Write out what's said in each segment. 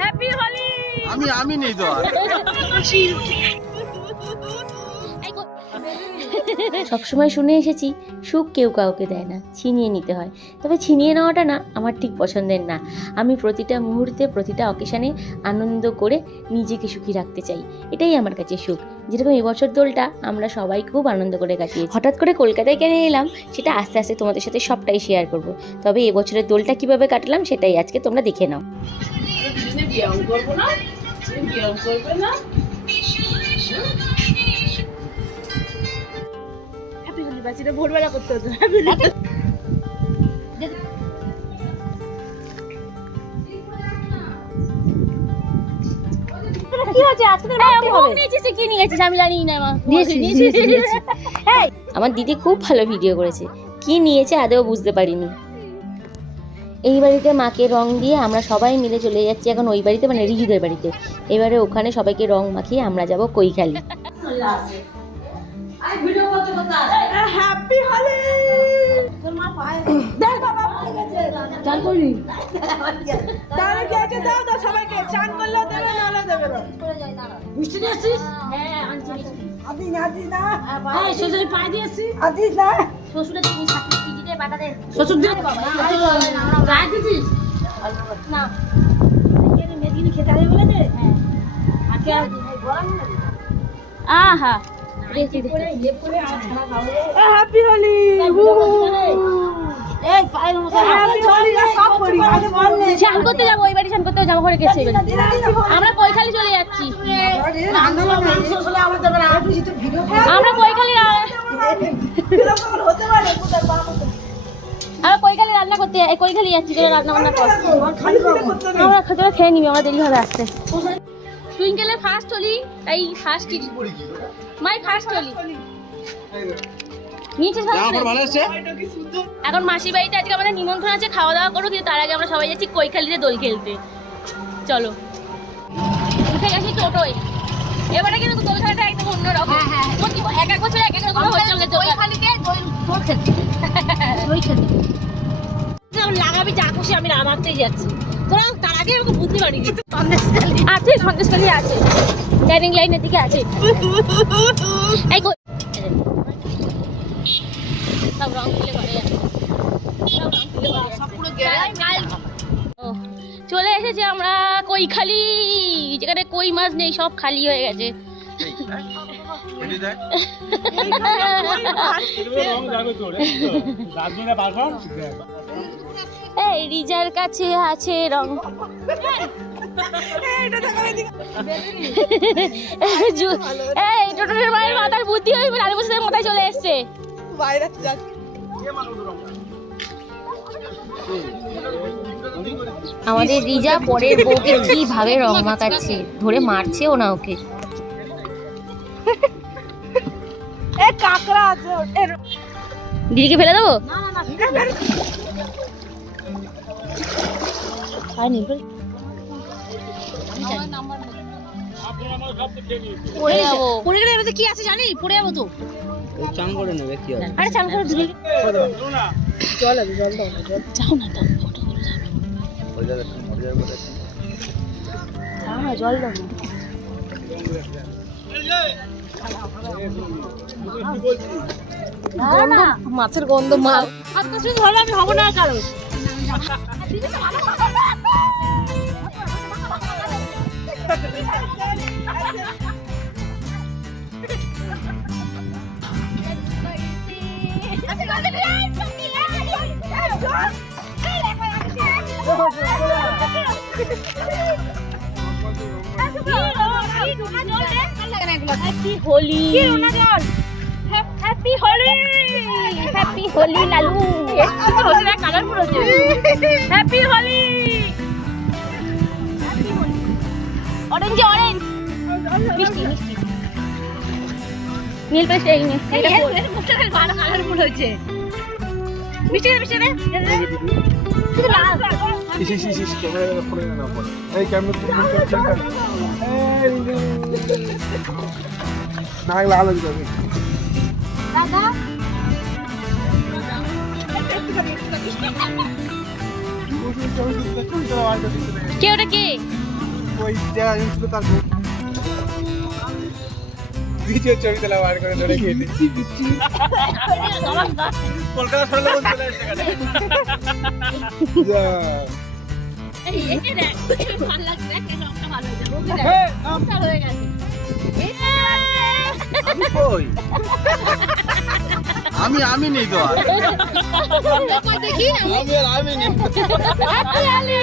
Happy Holi. আমি নেই তো সবসময় শুনে এসেছি সুখ কেউ কাউকে দেয় না, ছিনিয়ে নিতে হয়। তবে ছিনিয়ে নেওয়াটা না আমার ঠিক পছন্দের না। আমি প্রতিটা মুহূর্তে প্রতিটা অকেশানে আনন্দ করে নিজেকে সুখী রাখতে চাই, এটাই আমার কাছে সুখ। যেরকম এবছর দোলটা আমরা সবাই খুব আনন্দ করে কাটিয়েছি। হঠাৎ করে কলকাতায় কেন এলাম সেটা আস্তে আস্তে তোমাদের সাথে সবটাই শেয়ার করব। তবে এবছরের দোলটা কিভাবে কাটালাম সেটাই আজকে তোমরা দেখে নাও। ভোরবেলা করতে হতো। কি হচ্ছে আজকে নিয়েছিস কি নিয়েছিস আমি জানি না মা। আমার দিদি খুব ভালো ভিডিও করেছে, কি নিয়েছে আদৌ বুঝতে পারিনি। এই বাড়িতে মাকে রং দিয়ে আমরা সবাই মিলে চলে যাচ্ছি এখন ওই বাড়িতে, মানে রিজুদের বাড়িতে। এবারে ওখানে সবাইকে রং মাখিয়ে আমরা যাব কৈখালি। হ্যাপি হোলি। তোর মা পায় দেখ বাবা পায় গেছে চান করি তাহলে কি আছে দাও দাও সবাইকে চান করলে দেবে না দেবে না মিষ্টি দিয়েছিস হ্যাঁ আনছি আদি না এই শ্বশুর পায় দিয়েছি আদি না শ্বশুরের তুমি সাথে দিতে বাটা দে শ্বশুর দিয়ে বাবা আমরা রায় দিছিস না এই মেদিনী খেতে আরে বলেছে হ্যাঁ আজকে গরম না আহা দেখি হ্যাপি হোলি। চান করতে যাবো ওই বাড়ি, চান করতে যাবো ঘরে গেছে আমরা কৈখালি চলে যাচ্ছি। আমরা কৈখালি রান্না করতে কৈখালি যাচ্ছি, রান্না বান্না কর আমরা তোরা খেয়ে নিবি, আমরা দেরি হবে আসতে। টুইঙ্কেলের ফার্স্ট হোলি, তাই ফার্স্ট মাই ফার্স্ট হোলি নিচে এখন মাসির বাড়িতে আজকে আমাদের নিমন্ত্রণ আছে, খাওয়া দাওয়া করবো, কিন্তু তার আগে আমরা সবাই যাচ্ছি কৈখালিতে দোল খেলতে। চলো উঠে গেছি টোটোয়, এবারে কিন্তু দোল খেলাটা একদম অন্যরকম। এক এক বছর এক এক রকম কৈখালিতে দোল খেলতে লাগাবি যা খুশি, আমি রামাতেই যাচ্ছি। তোরা তার আগে আমাকে বুঝতে পারিনি আছে সন্দেশকালী আছে, ট্যানিং লাইনের দিকে আছে। এই সব রং তুলে ঘরে চলে এসেছি আমরা কৈখালি, যেখানে কই মাছ নেই, সব খালি হয়ে গেছে। এই রিজার কাছে আছে রং, এই টোটোর মায়ের মাথার বুদ্ধি হয়ে আলু বছরের মাথায় চলে এসছে। আমাদের রিজা পরের বউকে কিভাবে রং মাখাচ্ছে, ধরে মারছেও না ওকে। কাকড়া আছে দিদিকে ফেলে দেবো কি আছে জানি, পড়ে যাবো তো। চান করে নেবে কি হবে, আরে চান করে দিবি জল আছে, জল দাও যাও না দাও ফটো করে যাও না জল দাও না মাছের গন্ধ মাল আজকে হলো আমি হব না কারো happy Holi, happy Holi, happy Holi Lalu, colourful হচ্ছে। হ্যাপি হোলি, অরেঞ্জ অরেঞ্জ মিষ্টি মিষ্টি নীল পেস্ট, এই ভালো কালারফুল হয়েছে। মিষ্টি মিষ্টি রে শুধু লাল দাদা কে ওটা কে ওই জায়গা ছিল তার ভিডিও ছবি তোলা বার করে ধরে খেয়ে দিচ্ছি কলকাতা সরলে কোন চলে আসছে এখানে যা এই একে দেখ ভালো লাগছে কেন একটা ভালো হয়েছে রবি দেখ হে আমটা হয়ে গেছে আমি কই আমি নেই তো আর দেখি আমি নেই আলি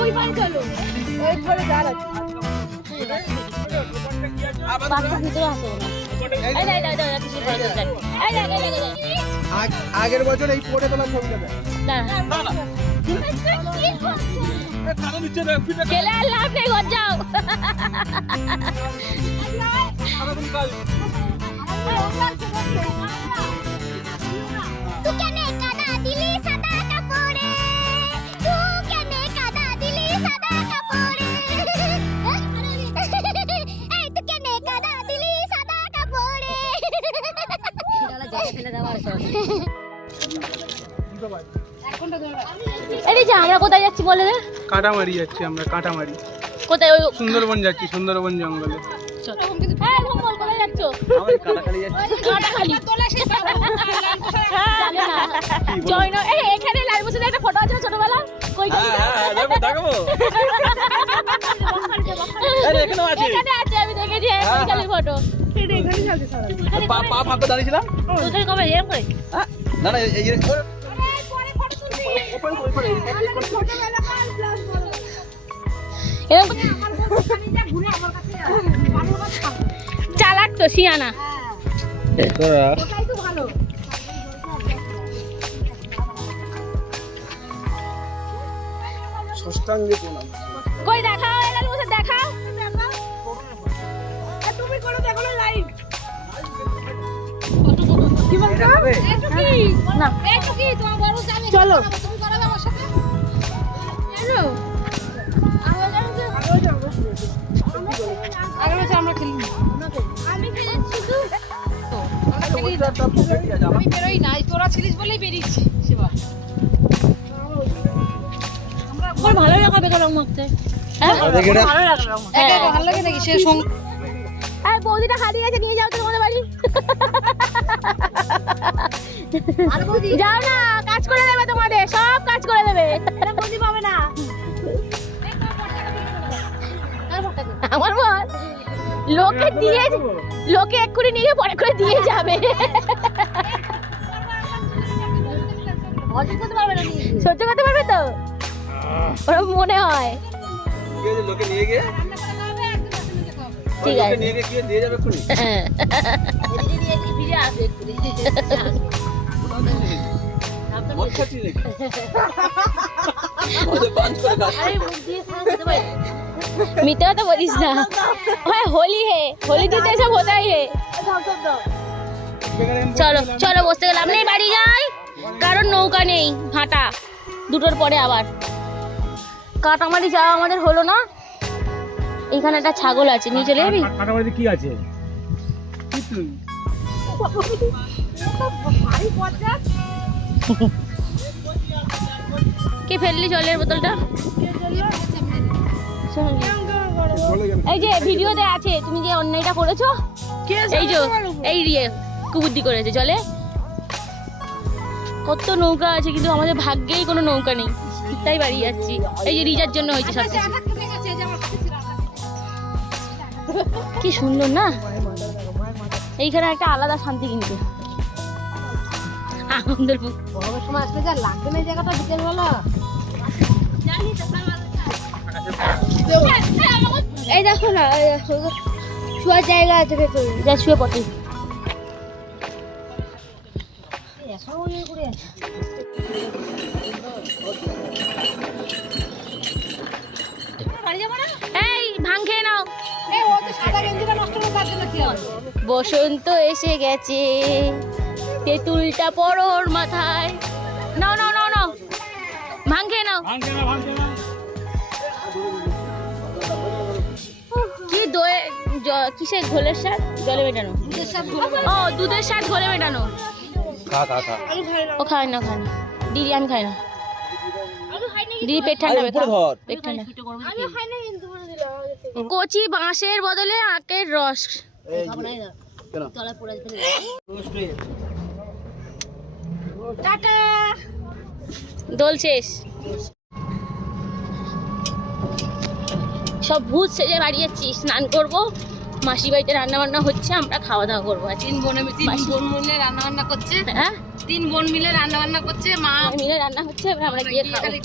ওই বার চলো ওই ধরে দাঁড়া বাচ্চা ভিতরে আসে না এই দাই দাই দাই কিছু করে দেন এই দাই দাই দাই আগের বছর এই পড়ে তোলা ছবি দেবে না না খেলে আর লাভ নেই ঘর যাও এই যে আমরা কোথায় যাচ্ছি বলে রে কাটামারি যাচ্ছি আমরা কাটামারি কোথায় ওই সুন্দরবন যাচ্ছি সুন্দরবন জঙ্গলে এই ভোমল কোথায় যাচ্ছ আমরা কাটাখালি যাচ্ছি কাটাখালি জানি না জয় না এই এখানে লাইভ বসে একটা ফটো আছে ছোটবেলা কই গেল দেখো দেখো আরে এখানে আছে এখানে আছে আমি দেখেছি এই খালি ফটো এখানে যাচ্ছে সারা পা পা ফাঁকা দাঁড়িয়েছিলাম তোদের কবে এরকম করে না না এই এরকম চালাক তো সিয়ানা ষষ্ঠাঙ্গে প্রণাম কই দেখাও এলার বসে দেখাও তুমি করো দেখো না লাইভ না চলো আমরা খেলি আমি বেরোই নাই তোরা ছিলিস বলেই বেরিয়েছি সেবার আমার ভালো লাগাবে গরম মাখতে ভালো লাগলো একা একা ভালো লাগে নাকি সে সঙ্গ এই বৌদিটা হারিয়ে গেছে নিয়ে যাও তো তোমাদের বাড়ি যাও না কাজ করে দেবে তোমাদের সব কাজ করে দেবে বৌদি পাবে না আমার বল লোকে দিয়ে লোকে এক্ষুনি নিয়ে পরে করে দিয়ে যাবে সহ্য করতে পারবে তো ওরা মনে হয় লোকে নিয়ে গিয়ে ঠিক আছে নিয়ে গিয়ে কি দিয়ে যাবে কোনি ফিরে আসবে এক্ষুনি মদ খাচ্ছি নাকি ওদের পাঁচ করে খাচ্ছি মিথ্যা কথা বলিস না ভাই হোলি হে হোলি দিতে সব হোতাই হে চলো চলো বসতে গেলাম নেই বাড়ি যাই কারণ নৌকা নেই ভাটা দুটোর পরে আবার কাটামারি যাওয়া আমাদের হলো না এখানে একটা ছাগল আছে নিয়ে চলে যাবি কাটামারিতে কি আছে কে ফেললি জলের বোতলটা এই যে ভিডিওতে আছে তুমি যে অন্যায়টা করেছো এই যে এই রিয়ে কুবুদ্ধি করেছে জলে কত নৌকা আছে কিন্তু আমাদের ভাগ্যেই কোনো নৌকা নেই তাই বাড়ি যাচ্ছি এই যে রিজার জন্য হয়েছে সব কিছু কি সুন্দর না এইখানে একটা আলাদা শান্তি কিন্তু আনন্দের গরমের সময় আসলে যা লাগবে না এই জায়গাটা বিকেল বেলা এই দেখো না শোয়ার জায়গা আছে ভেতরে যা শুয়ে পড়ে এই ভাঙ খেয়ে নাও। এই ও তো সাদা গেঞ্জিটা নষ্ট করে তার জন্য কি হবে? বসন্ত এসে গেছে, তেঁতুলটা পড়ো ওর মাথায়। নাও নাও নাও নাও, ভাঙ খেয়ে নাও। কি দয়ে কিসের ঘোলের স্বাদ? জলে মেটানো। দুধের সাথে ঘুরে ও দুধের স্বাদ ঘোলে মেটানো। খা খা খা ও খায় না খায় না দিদি, আমি খাই না দিদি, পেট ঠান্ডা হবে, খাও। ধর পেট ঠান্ডা। কচি বাঁশের বদলে আখের রস। টাটা। দোল শেষ, সব ভূত সেজে বাড়ি যাচ্ছি। স্নান করবো, মাসি বাড়িতে রান্না বান্না হচ্ছে, আমরা খাওয়া দাওয়া করবো আজকে। তিন বোন মিলে রান্না বান্না করছে। হ্যাঁ, 3 বোন মিলে রান্না বান্না করছে। মা মিলে রান্না হচ্ছে, এবার আমরা গিয়ে খাবো, খালি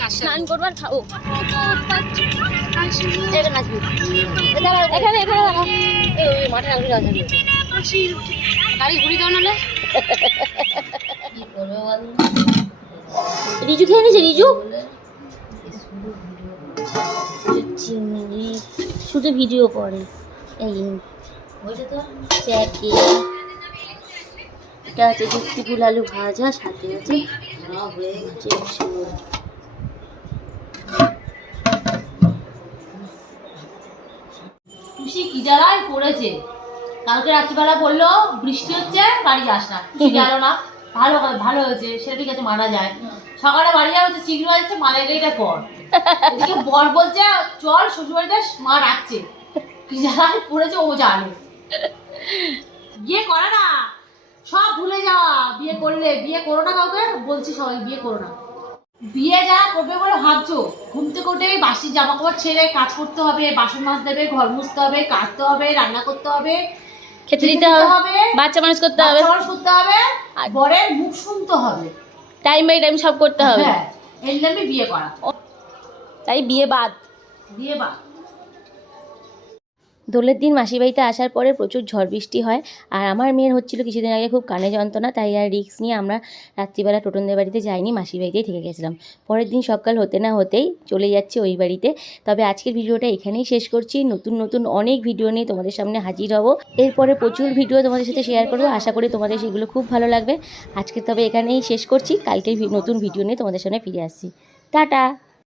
কাজ স্নান করবো আর খাবো। এখানে নাচবি, এখানে এখানে দাঁড়াও। এই মাঠে নাচবি, গাড়ি ঘুরি দাও নালে। রিজু খেয়ে নিয়েছে, রিজু শুধু ভিডিও করে। এই চ্যাকে এটা হচ্ছে যুক্তিকুল আলু ভাজা, সাথে আছে ঝোল। খুশি কি জ্বালায় পড়েছে। কালকে রাত্রিবেলা বললো বৃষ্টি হচ্ছে, বাড়ি যাস না, খুশি গেল না। ভালো ভালো হয়েছে, সেটা ঠিক আছে, মারা যায়। সকালে বাড়ি যাওয়া হচ্ছে, চিংড়ি বাজছে, মালাইকারিটা কর। এদিকে বর বলছে চল শ্বশুরবাড়িতে, মা রাখছে। কি জ্বালায় পড়েছে ও জানে। বিয়ে করে না, সব ভুলে যাওয়া। বিয়ে করলে বিয়ে করো না, কাউকে বলছি সবাই বিয়ে করো না। বিয়ে যা করবে বলে ভাবছো, ঘুম থেকে উঠে বাসি জামা কাপড় ছেড়ে কাজ করতে হবে, বাসন মাজতে হবে, ঘর মুছতে হবে, কাচতে হবে, রান্না করতে হবে, খেতে দিতে হবে, বাচ্চা মানুষ করতে হবে, বাচ্চা মানুষ করতে হবে, আর বরের মুখ শুনতে হবে। টাইম বাই টাইম সব করতে হবে। হ্যাঁ, এর নামে বিয়ে করা। তাই বিয়ে বাদ। বিয়ে বা দোলের দিন মাসি বাড়িতে আসার পরে প্রচুর ঝড় বৃষ্টি হয়, আর আমার মেয়ের হচ্ছিল কিছুদিন আগে খুব কানে যন্ত্রণা, তাই আর রিস্ক নিয়ে আমরা রাত্রিবেলা টোটনদের বাড়িতে যাইনি, মাসির বাড়িতেই থেকে গেছিলাম। পরের দিন সকাল হতে না হতেই চলে যাচ্ছি ওই বাড়িতে। তবে আজকের ভিডিওটা এখানেই শেষ করছি। নতুন নতুন অনেক ভিডিও নিয়ে তোমাদের সামনে হাজির হব। এরপরে প্রচুর ভিডিও তোমাদের সাথে শেয়ার করবো, আশা করি তোমাদের সেগুলো খুব ভালো লাগবে। আজকে তবে এখানেই শেষ করছি, কালকে নতুন ভিডিও নিয়ে তোমাদের সামনে ফিরে আসছি। টাটা।